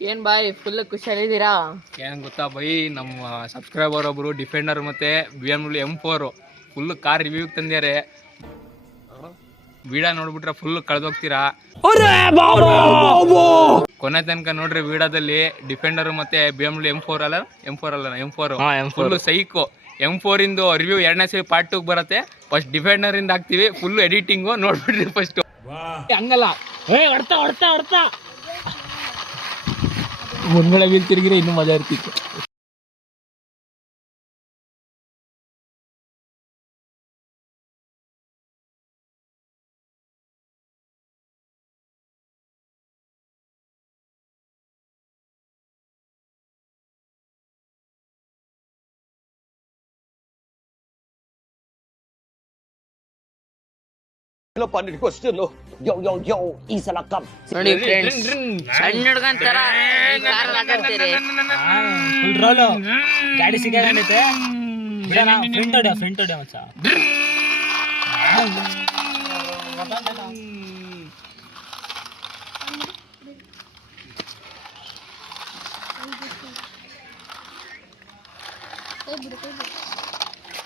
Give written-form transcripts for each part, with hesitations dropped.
ಏನ್ ಬಾಯ್ ಫುಲ್ ಖುಷಿಯಲ್ಲಿದ್ದೀರಾ? ಏನ್ ಗೊತ್ತಾ ಬೈ, ನಮ್ಮ ಸಬ್ಸ್ಕ್ರೈಬರ್ ಒಬ್ರು ಡಿಫೆಂಡರ್ ಮತ್ತೆ BMW M4 full car review ತಂದ್ಯಾರೆ. ವಿಡಿಯೋ ನೋಡ್ಬಿಟ್ರೆ ಫುಲ್ ಕಳೆದೋಗ್ತೀರಾ. ಕೊನೆ ತನಕ ನೋಡ್ರಿ ವಿಡಿಯೋದಲ್ಲಿ. ಡಿಫೆಂಡರ್ ಮತ್ತೆ BMW M4 ಅಲ್ಲ M4 ಫುಲ್ ಸೈಕೋ. M4 ಇಂದು ರಿವ್ಯೂ 2ನೇ ಸರಿ ಪಾರ್ಟ್ 2 ಬರುತ್ತೆ. ಫಸ್ಟ್ ಡಿಫೆಂಡರ್ ಇಂದ ಹಾಕ್ತಿವಿ, ಫುಲ್ ಎಡಿಟಿಂಗು ನೋಡ್ಬಿಡ್ರಿ ಫಸ್ಟ್. ಹಂಗಲ್ಲ ಹೊಡ್ತಾ ಮುಂದ್ಗಡೆ ವೀಲ್ ತಿರುಗಿದ್ರೆ ಇನ್ನೂ ಮಜಾ ಇರ್ತಿತ್ತು. ನೋಡಿ ಫ್ರೆಂಡ್ಸ್, ಸಣ್ಣ ಹುಡ್ಗಂತರ ಗಾಡಿ ಸಿಗೈತೆ ಫ್ರಂಟ್ ಹೊಡೆ ಮಚ್ಚ.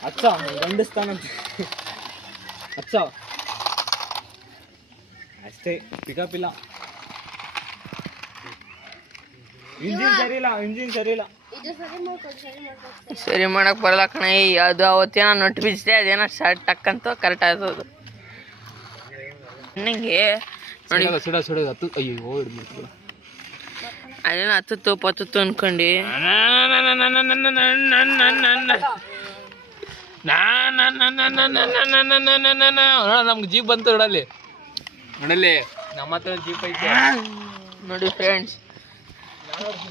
ಅಚ್ಚ ಗಂಡಸ್ತಾನಂತ ಅಚ್ಚ ಅಷ್ಟೇ, ಪಿಕಪ್ ಇಲ್ಲ. ಇಂಜಿನ್ ಸರಿ ಇಲ್ಲ. ಸರಿ ಮಾಡಕ್ ಬರಲ್ಲ ಕಣ. ಅದು ಅವತ್ತೇನೋ ನೊಟ್ಟು ಬಿಚ್ಚಿದೆ, ಅದೇನೋ ಶರ್ಟ್ ಟಕ್ಕಂತ ಕರೆಕ್ಟ್ ಆಯ್ತದು. ನನಗೆ ನೋಡಿ ಅದೇನೋ ಹತ್ತು ಅನ್ಕೊಂಡು ನಮ್ಗೆ ಜೀಪ್ ಬಂತು ನೋಡಲ್ಲಿ ನಮ್ಮ ಹತ್ರ ಜೀಪ್ ಐತೆ ನೋಡಿ ಫ್ರೆಂಡ್ಸ್.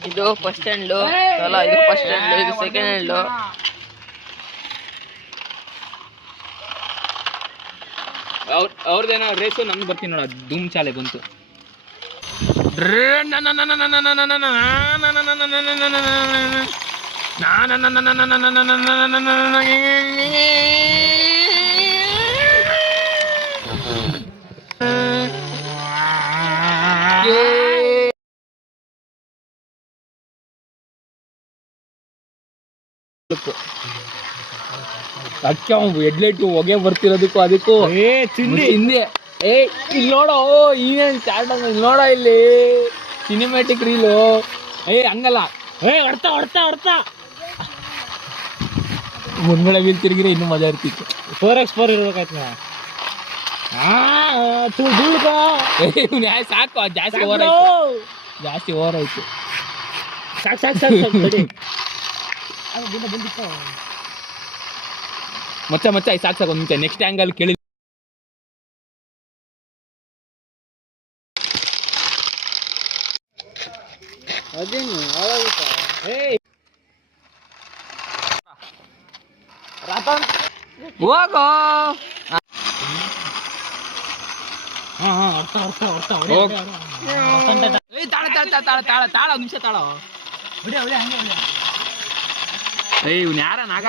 ಇದು ಫಸ್ಟ್ ಸ್ಟ್ಯಾಂಡ್ ಅಲ್ಲ, ಇದು ಫಸ್ಟ್ ಸ್ಟ್ಯಾಂಡ್, ಇದು ಸೆಕೆಂಡ್ ಹ್ಯಾಂಡ್. ಅವ್ರದ್ದೇನೋ ರೇಸು, ನಮ್ಗೆ ಬರ್ತೀನಿ ನೋಡ. ಧೂಮ್ ಚಾಲೆ ಬಂತು. ಅಕ್ಕ ಹೆಡ್ಲೈಟ್ ಹೊಗೆ ಬರ್ತಿರೋದಕ್ಕೂ ಅದಕ್ಕೂ ಹಿಂದೆ ಇಲ್ಲಿ ನೋಡೋ. ಈಗೇನು ಸ್ಟಾರ್ಟ್ ಆಗ ಇಲ್ಲಿ ನೋಡೋ, ಇಲ್ಲಿ ಸಿನಿಮ್ಯಾಟಿಕ್ ರೀಲು. ಹಂಗಲ್ಲ ಹೊಡ್ತಾ ಮುಂದ್ಗಡೆ ವೀಲ್ ತಿರುಗಿದ್ರೆ ಇನ್ನೂ ಮಜಾ ಇರ್ತಿತ್ತು. 4x4 ಇರ್ಬೇಕಾಯ್ತು. ಸಾಕು, ಜಾಸ್ತಿ ಓವರ್ ಆಯ್ತು. ಸಾಕು ಮಚ್ಚ ಸಾಕು ಒಂದು ನಿಮಿಷ. ನೆಕ್ಸ್ಟ್ ಆ್ಯಂಗಲ್ ಕೇಳಿ. ಅದೇನು ಹೋಗೋ. ತಾಳ ನಿಮಿಷ ತಾಳ. ಇವ್ನು ಯಾರ ನಾಗ